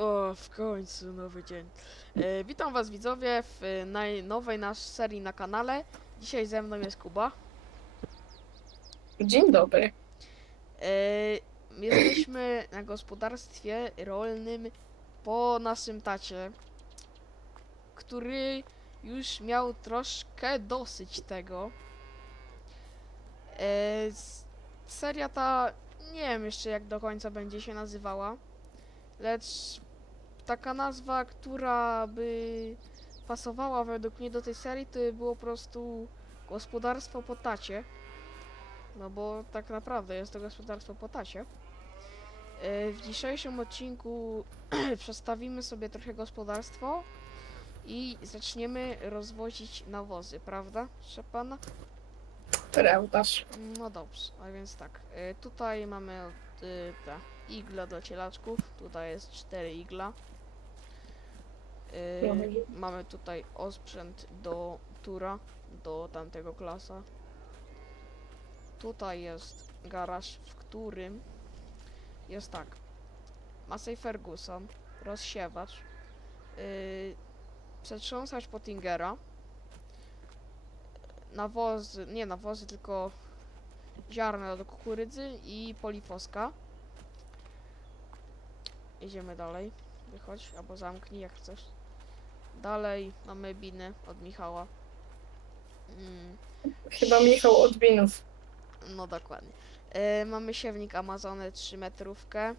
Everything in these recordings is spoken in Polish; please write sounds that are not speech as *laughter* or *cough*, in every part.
O, w końcu nowy dzień. E, witam was widzowie w e, najnowej naszej serii na kanale. Dzisiaj ze mną jest Kuba. Dzień dobry. E, jesteśmy na gospodarstwie rolnym po naszym tacie, który już miał troszkę dosyć tego. E, s- seria ta, nie wiem jeszcze jak do końca będzie się nazywała, lecz taka nazwa, która by pasowała według mnie do tej serii, to by było po prostu gospodarstwo po tacie. No bo tak naprawdę jest to gospodarstwo po tacie. E, W dzisiejszym odcinku *clears throat* przedstawimy sobie trochę gospodarstwo i zaczniemy rozwozić nawozy, prawda, Szczepana? Prawdaż. No dobrze, a więc tak. e, Tutaj mamy e, te igle do cielaczków. Tutaj jest cztery igla. Mamy- Mamy tutaj osprzęt do tura, do tamtego klasa. Tutaj jest garaż, w którym jest tak. Massey Ferguson, rozsiewacz, yy, przetrząsacz Pottingera, nawozy, nie nawozy, tylko ziarna do kukurydzy i polifoska. Idziemy dalej. Wychodź albo zamknij jak chcesz. Dalej mamy biny od Michała. Mm, Chyba Michał od winów. no dokładnie. E, mamy siewnik Amazony 3 metrówkę.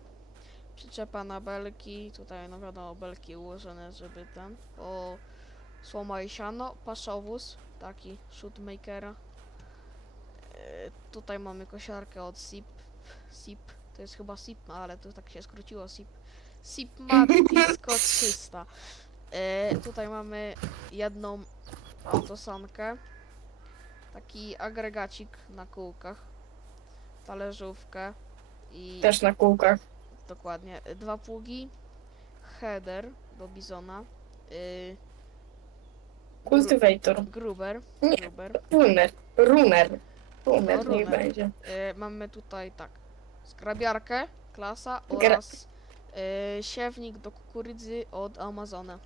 Przyczepa na belki. Tutaj no wiadomo belki ułożone, żeby ten. O słoma i siano. Paszowóz. Taki shootmakera. E, tutaj mamy kosiarkę od SIP. SIP. To jest chyba SIP, ale to tak się skróciło SIP. SIP Mat Disco 300. E, tutaj mamy jedną autosankę. Taki agregacik na kółkach. Talerzówkę i Też na kółkach. dokładnie y, dwa pługi. Header do bizona. Y, Kultywator. gruber. Nie. gruber. Runer. Runer. Runer No, niech runer. będzie. Y, mamy tutaj tak. Skrabiarkę, klasa Gra- oraz siewnik do kukurydzy od Amazona.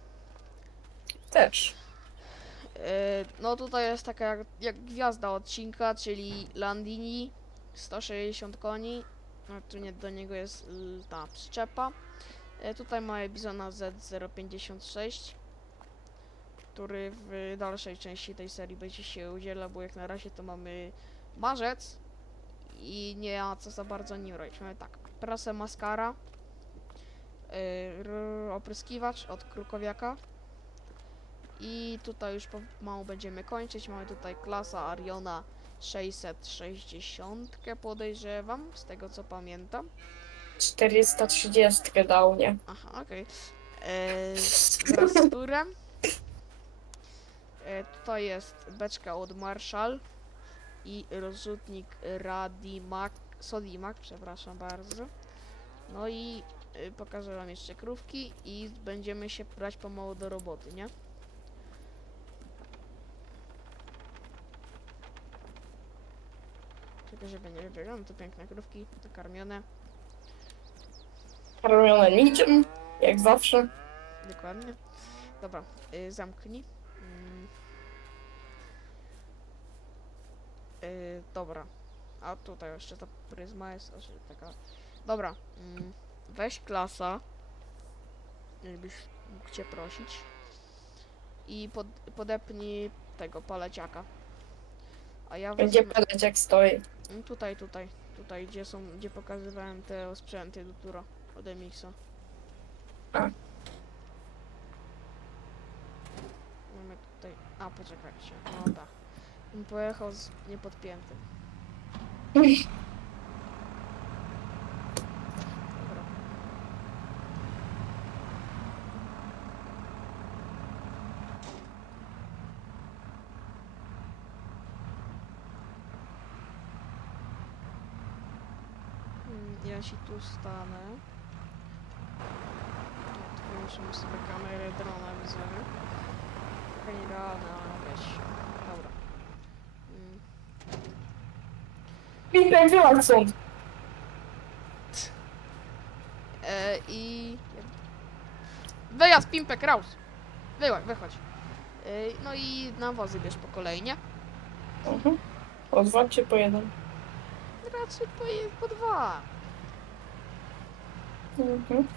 Też. E, No tutaj jest taka jak, jak gwiazda odcinka, czyli Landini 160 koni. No, tu nie, do niego jest l- ta przyczepa. E, Tutaj mamy Bizona Z056, który w dalszej części tej serii będzie się udziela, bo jak na razie to mamy marzec i nie ma co za bardzo nim robić. Mamy tak, prasę maskara, opryskiwacz od Krukowiaka, i tutaj już pomału będziemy kończyć. Mamy tutaj klasa Ariona 660 podejrzewam, z tego co pamiętam. 430 dał, nie? Aha, okej. Eee, z turem. E, tutaj jest beczka od Marshall i rozrzutnik Radimac, Sodimac, przepraszam bardzo. No i y, pokażę wam jeszcze krówki i będziemy się brać pomału do roboty, nie? Tylko żeby nie wybiegam, to piękne krówki, dokarmione. Robione niczym, jak zawsze. Dokładnie. Dobra, y, zamknij. Mm. Y, dobra. A tutaj jeszcze ta pryzma jest aż taka. Dobra. Mm. Weź klasa. Jakbyś mógł cię prosić. I pod, podepnij tego paleciaka. A ja wezmę... padać jak stoi. Mm, Tutaj, tutaj. Tutaj, gdzie są, gdzie pokazywałem te sprzęty do tura od Emixa. A. Mamy tutaj. A, poczekajcie. No tak. Pojechał z niepodpiętym. *laughs* Dobra. Mm, Ja się tu stanę. Odłączymy sobie kamerę drona nierealne, ale wiesz. Dobra. Mm. Witaj, Watson. E, I Wyjazd, Pimpek, raus! Wychodź, wychodź. Yy, no i nawozy bierz po kolei, nie? Mhm. Czy po jeden? Raczej po, je- po dwa. Mhm.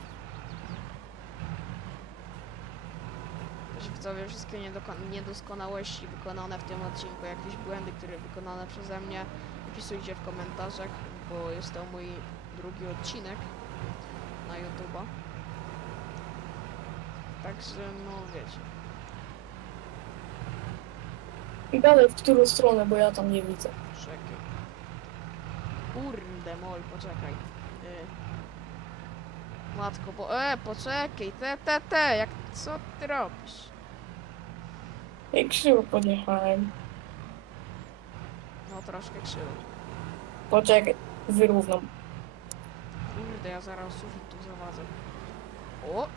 Widzowie, wszystkie niedoko- niedoskonałości wykonane w tym odcinku, jakieś błędy, które wykonane przeze mnie, wpisujcie w komentarzach, bo jest to mój drugi odcinek na YouTube'a. Także, no wiecie. I dalej w którą stronę, bo ja tam nie widzę. Czekaj. Kurde mol, poczekaj. Matko, bo... E, poczekaj, te, te, te, jak... Co ty robisz? Jak krzywo podjechałem. No, troszkę krzywo. Poczekaj, wyrównam. Kurde, ja zaraz sufit tu zawadzę. O!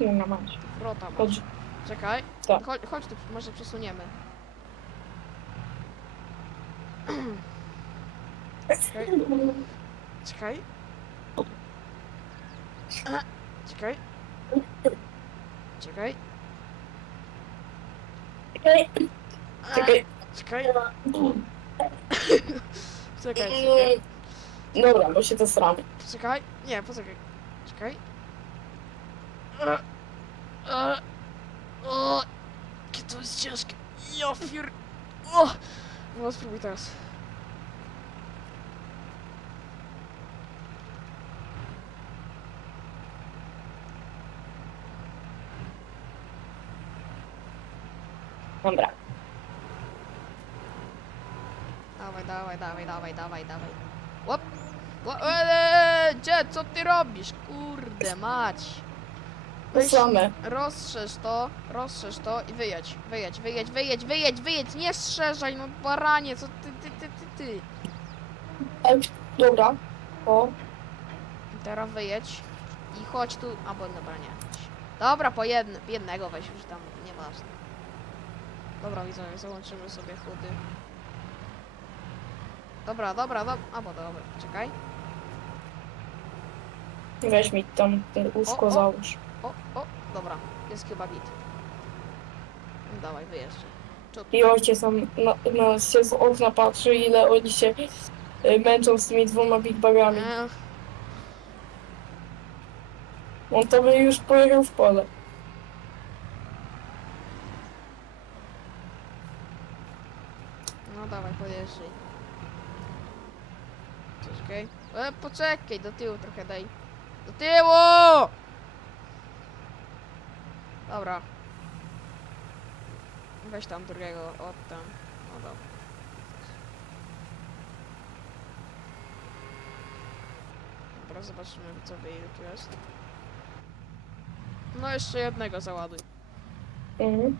Nie na mać. Wrota masz. Chodź. Czekaj. Tak. Chodź, chodź tu, może przesuniemy. Czekaj. Czekaj. Czekaj. Czekaj. Czekaj, czekaj. Czekaj. Czekaj, czekaj. Dobra, bo się to sram. Czekaj. Nie, poczekaj. Czekaj. O! Jakie to jest ciężkie. Ja fier... O! No spróbuj teraz. Dobra. Dawaj, dawaj, dawaj, dawaj, dawaj, dawaj. Łop! Łop! Eee, gdzie? Co ty robisz? Kurde mać. To Weź, same. rozszerz to, rozszerz to i wyjedź, wyjedź, wyjedź, wyjedź, wyjedź, wyjedź, nie strzeżaj, no baranie, co ty, ty, ty, ty, ty. Ej, Dobra. O, Teraz wyjedź i chodź tu, albo dobra, nie. Dobra, po jedne, jednego weź już tam, nieważne. Dobra, widzowie, załączymy sobie chudy. Dobra, dobra, dobra, albo dobra, czekaj. weź mi tam ten łóżko O, o. załóż. O, o, dobra, jest chyba git. Dawaj, wyjeżdżaj. Czu- I ojciec tam na, na, się z okna patrzy, ile oni się y, męczą z tymi dwoma big bagami. E, On to by już pojechał w pole. No dawaj, podjeżdżaj. Czekaj. E, poczekaj, do tyłu trochę daj. Do tyłu! Dobra. Weź tam drugiego, od tam. No dobra. Dobra, zobaczymy co ile tu jest. No jeszcze jednego załaduj. Mhm.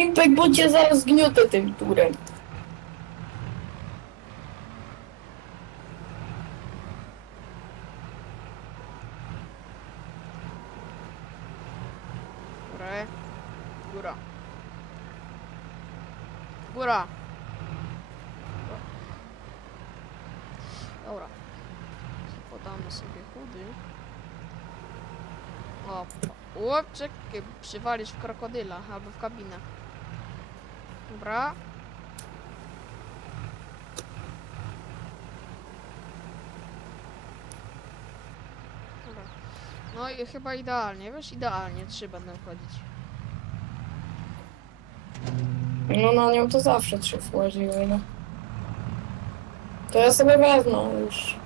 Impek, bo cię zaraz zgniotę tym turem. Góra. Góra. Góra. Dobra. Podamy sobie chudy. O, czekaj, przywalisz w krokodyla albo w kabinę. Dobra. Dobra. No i chyba idealnie, wiesz, idealnie, trzy będą wchodzić. No na nią to zawsze trzy wchodziły, no. To ja sobie wezmę już.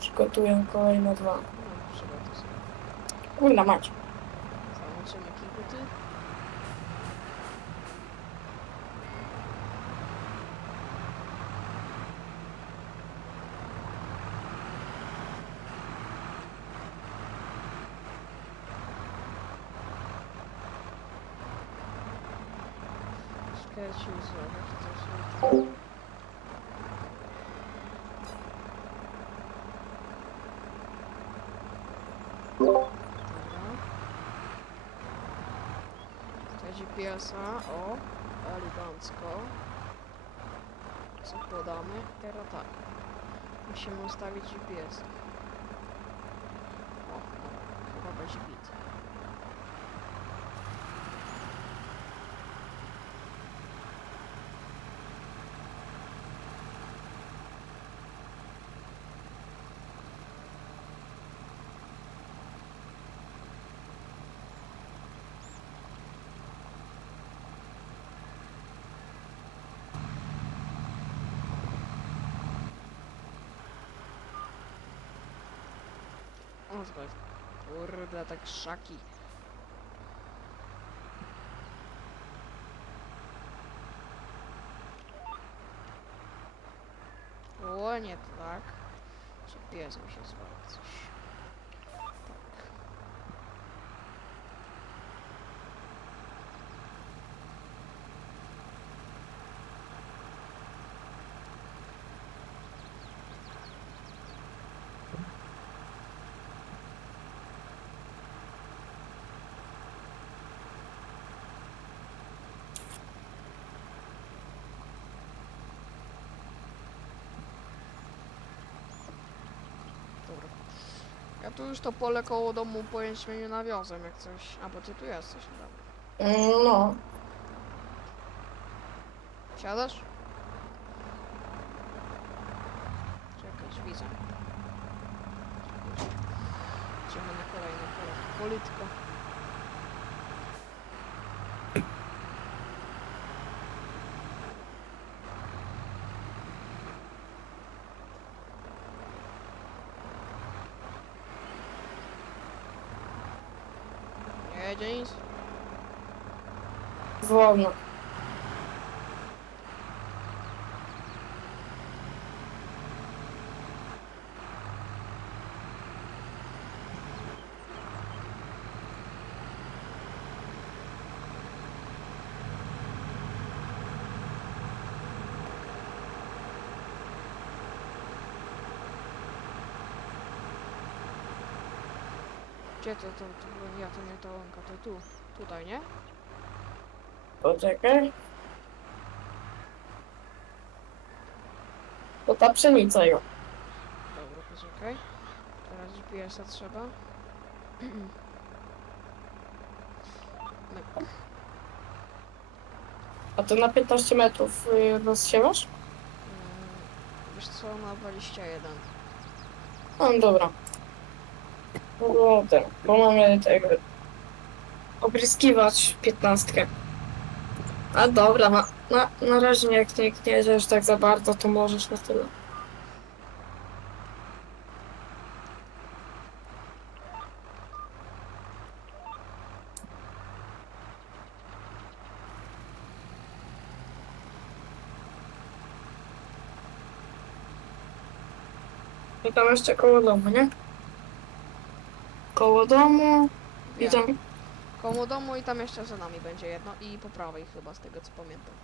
Przygotuję kolejne dwa. No, przygotuj sobie. Kurna mać. Załączymy kilkuty. Skecił zobacz, co się GPS-a. O, elegancko. Zakładamy. Teraz tak. Musimy ustawić GPS. O. Chyba będzie bit. O, to jest... Kurde, tak szaki. O, nie tak. Czy piesem się zwala coś. Tak. Dobra. Ja tu już to pole koło domu po jęczmieniu nawiozłem, jak coś. A, bo ty tu jesteś, no dobra. Mm, No, Siadasz? Czekaj, widzę. Idziemy na kolejne pole. Polityko. Nie jedzie Gdzie to, to, to, ja to nie ta łąka, to tu, tutaj, nie? Poczekaj. To ta pszenica ją. Dobra, poczekaj. Teraz GPS-a trzeba. *clears throat* A to na 15 metrów y, rozsiewasz? mm, wiesz co, na 21. No dobra. No bo mamy tego. Opryskiwać 15. A dobra, na, na, na razie jak nie jedziesz tak za bardzo, to możesz na tyle. I tam jeszcze koło domu, nie? Koło domu i tam Koło domu i tam jeszcze za nami będzie jedno i po prawej chyba, z tego co pamiętam.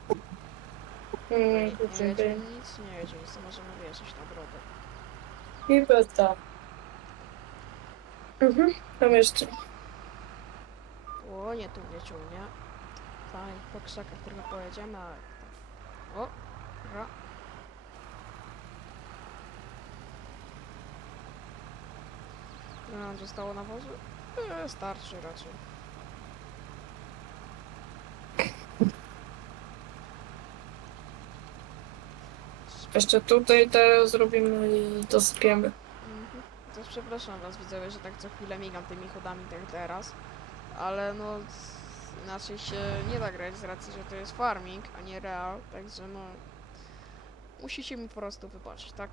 mm, Nie, jedzie nic, nie jedzie nic, to możemy wjeżdżać na drogę. I beta. Mhm, tam jeszcze. O, nie tu nie ciągnie. Tutaj po krzakach trochę pojedziemy, ale... tak. O, dobra. Ile nam zostało nawozu? E, starczy raczej. Jeszcze tutaj teraz zrobimy i dosypiemy. Mhm. To przepraszam was widzowie, że tak co chwilę migam tymi chodami tak teraz. Ale no inaczej się nie da grać z racji, że to jest farming, a nie real, także no musicie mi po prostu wybaczyć, tak?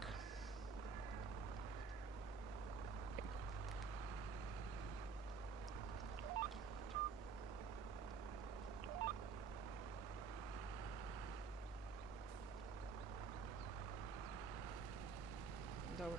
Dobra.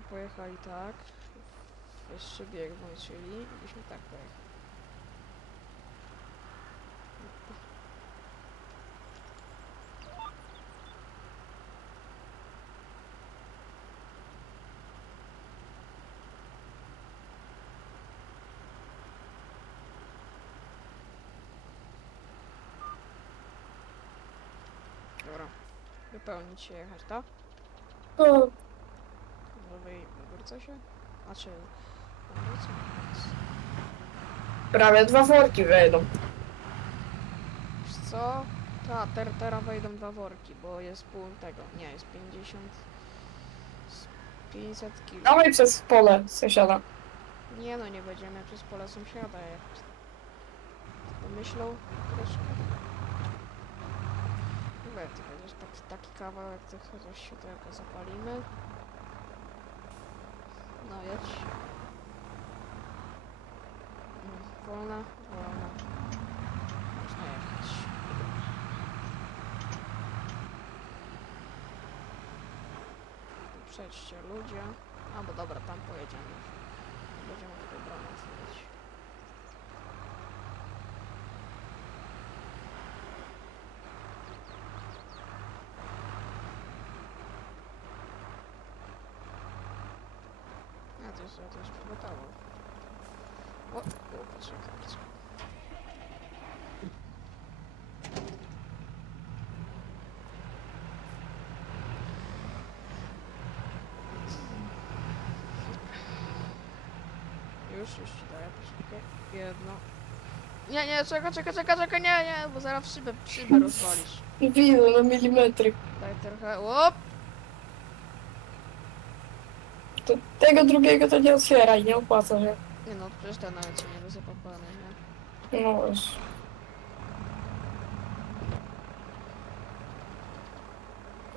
Byśmy pojechali tak. Jeszcze biegną, czyli byśmy tak pojechali. Dobra. Wypełnić się jechać, tak? Się? Znaczy... na górce? prawie dwa worki wejdą. Wiesz co? Ta, ter, teraz wejdą dwa worki, bo jest pół tego. Nie, jest 50... z 500 kg. Dawaj przez pole sąsiada. Nie no, nie będziemy przez pole sąsiada jechać. Pomyślą troszkę. Dobra, ty będziesz taki, taki kawałek, to chociaż światełko zapalimy. No jedź. Wolna, wolna. Można jechać. Przejdźcie ludzie. A bo dobra, tam pojedziemy. Będziemy tutaj bramę otworzyć. Ja to już, przygotował. O, o, poczekaj, poczekaj. Już, już ci daję, poczekaj. Jedno. Nie, nie, czekaj, czekaj, czekaj, czekaj, nie, nie, bo zaraz szybę, szybę rozwalisz. Widzę na milimetry. Daj trochę, op! To tego drugiego to nie otwieraj, nie opłaca się. Nie no, przecież ten nawet się nie pełny, nie? No już.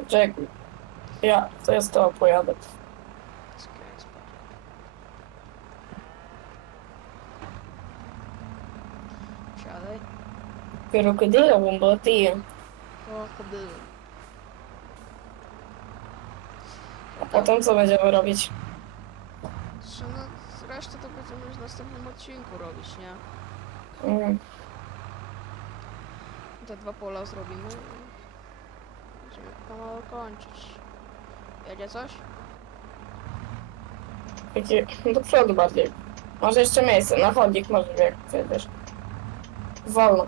Czekaj. Ja, to jest to pojadę. Czekaj, spoko. Siadaj. O. A potem co będziemy robić? Czy no, resztę to będziemy już w następnym odcinku robić, nie? Mm. Te dwa pola zrobimy i będziemy pomału kończyć. Jedzie coś? Takie do przodu bardziej. Może jeszcze miejsce, na chodnik może jak chcesz. Wolno.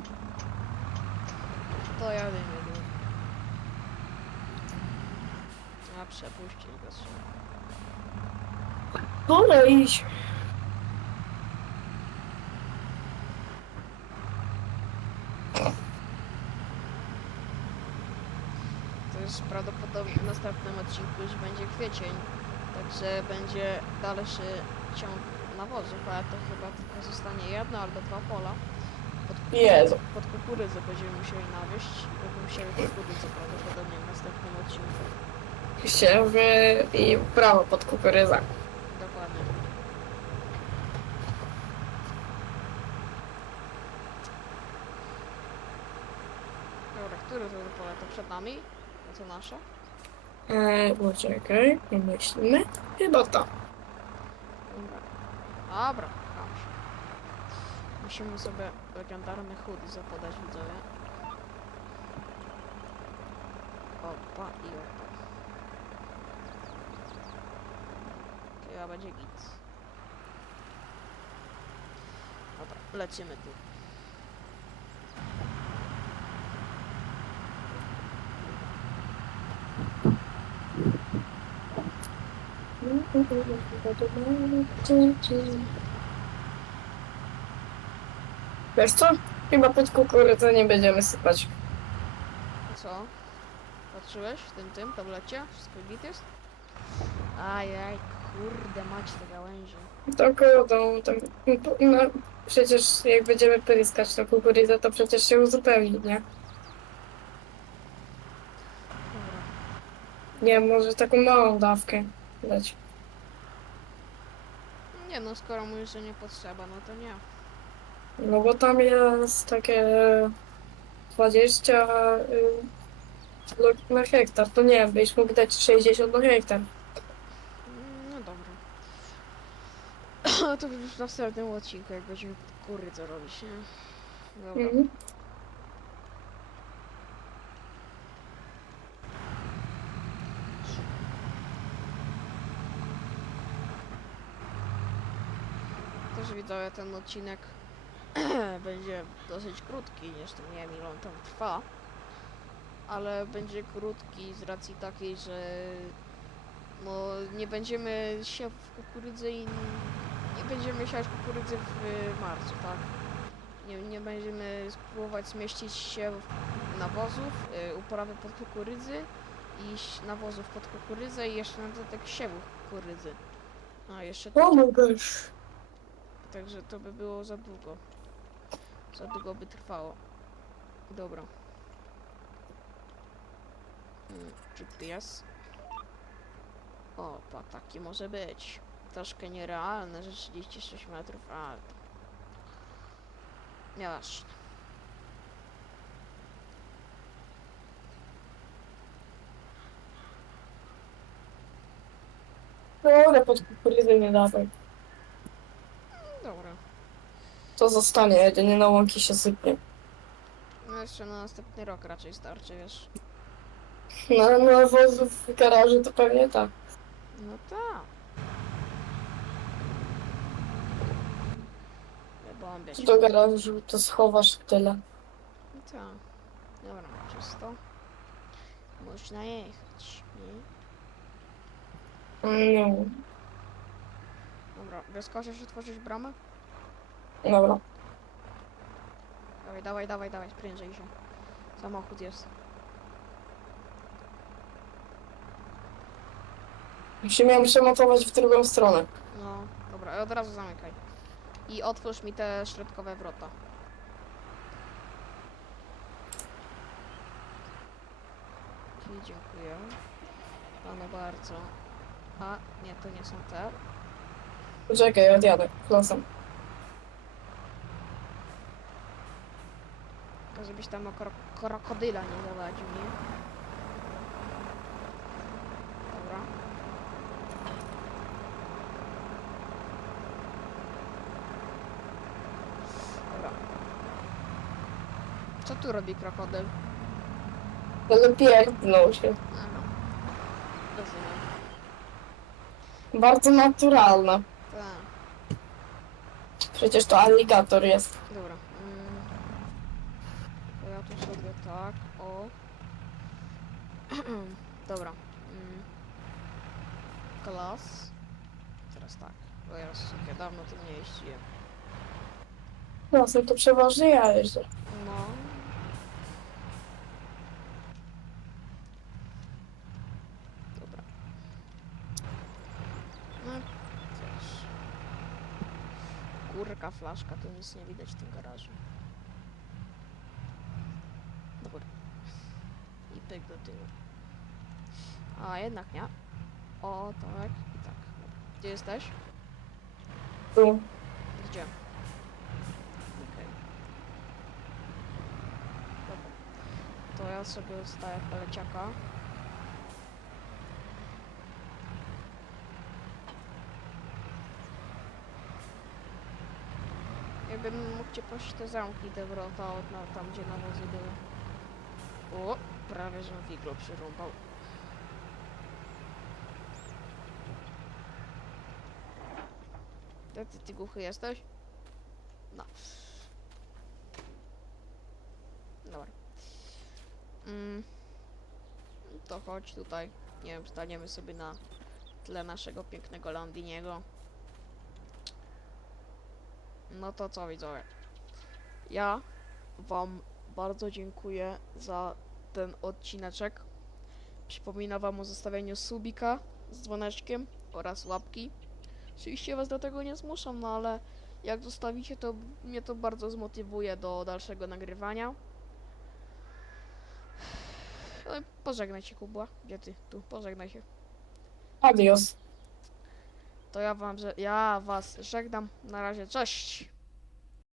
To ja wiem, jedzie. A przepuścić go trzeba. Dobra, idź. To już prawdopodobnie w następnym odcinku już będzie kwiecień, także będzie dalszy ciąg nawozów, ale to chyba tylko zostanie jedno albo dwa pola. Pod, Jezu. pod kukurydzę będziemy musieli nawieść i będziemy musieli kukurydzę prawdopodobnie w następnym odcinku. Sierwy i prawo pod kukurydzę. Dokładnie. Dobra, które to pole? To przed nami? To nasze? Eee, poczekaj, pomyślmy. Chyba to. Dobra. Dobra, się. Musimy sobie legendarny hoodie zapodać widzowie. Opa i opa. Chyba będzie git. Dobra, lecimy tu. Wiesz co? Chyba pod kukurydzę nie będziemy sypać. Co? Patrzyłeś w tym tym tablecie? Wszystko git jest? Ajaj, kurde mać te gałęzie. To domu, tam, no, przecież jak będziemy pryskać tą kukurydzę, to przecież się uzupełni, nie? Dobra. Nie, może taką małą dawkę dać. Nie no, skoro mówisz, że nie potrzeba, no to nie. No bo tam jest takie 20 y, na hektar, to nie byś mógł dać 60 na hektar. Mm, No dobra. *clears throat* to już w następnym odcinku, jak będziemy kurydzę robić, nie? Dobra. Mhm. Też widzowie, ten odcinek *clears throat* będzie dosyć krótki, zresztą nie wiem ile on tam trwa. Ale będzie krótki z racji takiej, że no nie będziemy siać kukurydzy i nie będziemy siać kukurydzy w marcu, tak? Nie, nie będziemy spróbować zmieścić się w- nawozów, y, uprawy pod kukurydzy i nawozów pod kukurydzę i jeszcze na dodatek siewów kukurydzy. A jeszcze Oh my gosh. Także to by było za długo. Za długo by trwało. Dobra. GPS. O, pa, taki może być. Troszkę nierealne, że 36 metrów, ale... Nieważne. Dobra, pod kukurydzę nie dawaj. To zostanie, jedynie na łąki się sypie. No jeszcze na następny rok raczej starczy, wiesz. Na nawozów w garażu to pewnie tak. No tak. Bombiać. Do garażu to schowasz tyle. No tak. Dobra, czysto. Można jechać, nie? Nie. Dobra, wyskoczysz otworzyć bramę? Dobra. Dawaj, dawaj, dawaj, dawaj, sprężej się. Samochód jest. Się miałem przemontować w drugą stronę. No, dobra, od razu zamykaj. I otwórz mi te środkowe wrota. Dziękuję. Panu bardzo. A, nie, to nie są te. Poczekaj, odjadę. Klasem. To żebyś tam o kro krokodyla nie zawadził, nie? Dobra. Dobra. Co tu robi krokodyl? Ale pierdnął się. Aha. Rozumiem. Bardzo naturalne. Tak. Przecież to aligator jest. Dobra. Mm. To ja tu sobie tak, o. Dobra. Mm. Klas. Teraz tak. Bo ja sobie dawno tym nie jeździłem. Klasem to przeważnie ja jeżdżę. No. Dobra. No, wiesz. Kurka, flaszka, tu nic nie widać w tym garażu. Dobra. I pyk do tyłu. A, jednak nie. O, tak i tak. Dobra. Gdzie jesteś? Tu. Gdzie? Okej. Dobra. To ja sobie ustawię peleciaka. Jakbym mógł cię prosić te zamki, te wrota od na, tam, gdzie nawozy były. O, prawie że wiglo przyrąbał. Ty, ty, ty głuchy jesteś? No. Dobra. Mm. To chodź tutaj. Nie wiem, staniemy sobie na tle naszego pięknego Landiniego. No to co widzowie? Ja wam bardzo dziękuję za ten odcineczek. Przypominam wam o zostawieniu subika z dzwoneczkiem oraz łapki. Oczywiście was do tego nie zmuszam, no ale jak zostawicie, to mnie to bardzo zmotywuje do dalszego nagrywania. No i Pożegnaj się, Kubła. Gdzie ty? Tu, pożegnaj się. Adios. To ja wam, że ja was żegnam. Na razie, cześć!